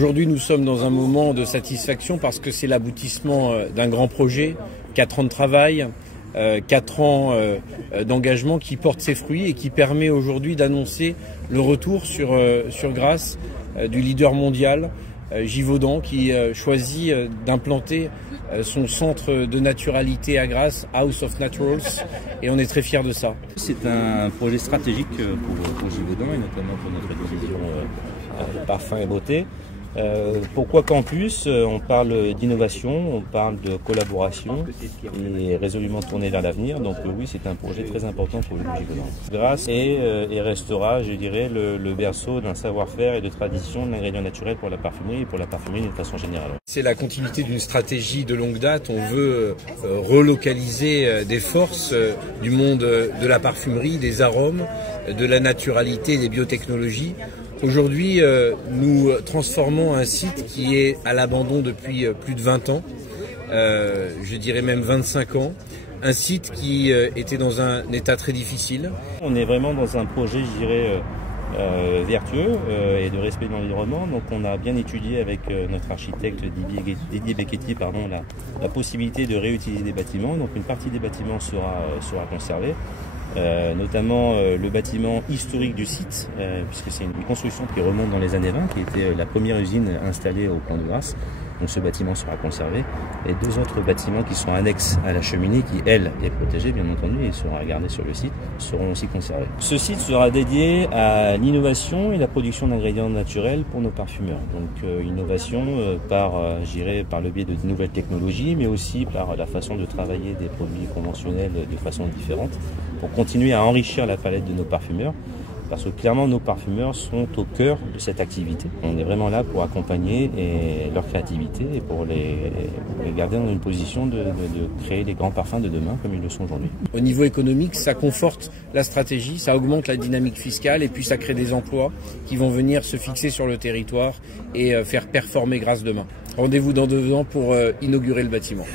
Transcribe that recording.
Aujourd'hui, nous sommes dans un moment de satisfaction parce que c'est l'aboutissement d'un grand projet, 4 ans de travail, 4 ans d'engagement qui porte ses fruits et qui permet aujourd'hui d'annoncer le retour sur Grasse du leader mondial, Givaudan, qui choisit d'implanter son centre de naturalité à Grasse, House of Naturals, et on est très fiers de ça. C'est un projet stratégique pour Givaudan et notamment pour notre division parfum et beauté. Pourquoi Campus? On parle d'innovation, on parle de collaboration et résolument tourné vers l'avenir. Donc oui, c'est un projet très important pour le groupe Givaudan. Grasse et restera, je dirais, le berceau d'un savoir-faire et de tradition de l'ingrédient naturel pour la parfumerie et pour la parfumerie d'une façon générale. C'est la continuité d'une stratégie de longue date. On veut relocaliser des forces du monde de la parfumerie, des arômes, de la naturalité, des biotechnologies. Aujourd'hui, nous transformons un site qui est à l'abandon depuis plus de 20 ans, je dirais même 25 ans, un site qui était dans un état très difficile. On est vraiment dans un projet, je dirais, vertueux et de respect de l'environnement. Donc on a bien étudié avec notre architecte Didier Becchetti la possibilité de réutiliser des bâtiments. Donc une partie des bâtiments sera conservée. Notamment le bâtiment historique du site, puisque c'est une construction qui remonte dans les années 20, qui était la première usine installée au Pont de Grasse. Donc ce bâtiment sera conservé. Et 2 autres bâtiments qui sont annexes à la cheminée, qui elle est protégée bien entendu et sera gardée sur le site, seront aussi conservés. Ce site sera dédié à l'innovation et la production d'ingrédients naturels pour nos parfumeurs. Donc innovation par le biais de nouvelles technologies, mais aussi par la façon de travailler des produits conventionnels de façon différente, pour continuer à enrichir la palette de nos parfumeurs. Parce que clairement, nos parfumeurs sont au cœur de cette activité. On est vraiment là pour accompagner leur créativité et pour les garder dans une position de créer les grands parfums de demain comme ils le sont aujourd'hui. Au niveau économique, ça conforte la stratégie, ça augmente la dynamique fiscale et puis ça crée des emplois qui vont venir se fixer sur le territoire et faire performer Grasse demain. Rendez-vous dans 2 ans pour inaugurer le bâtiment.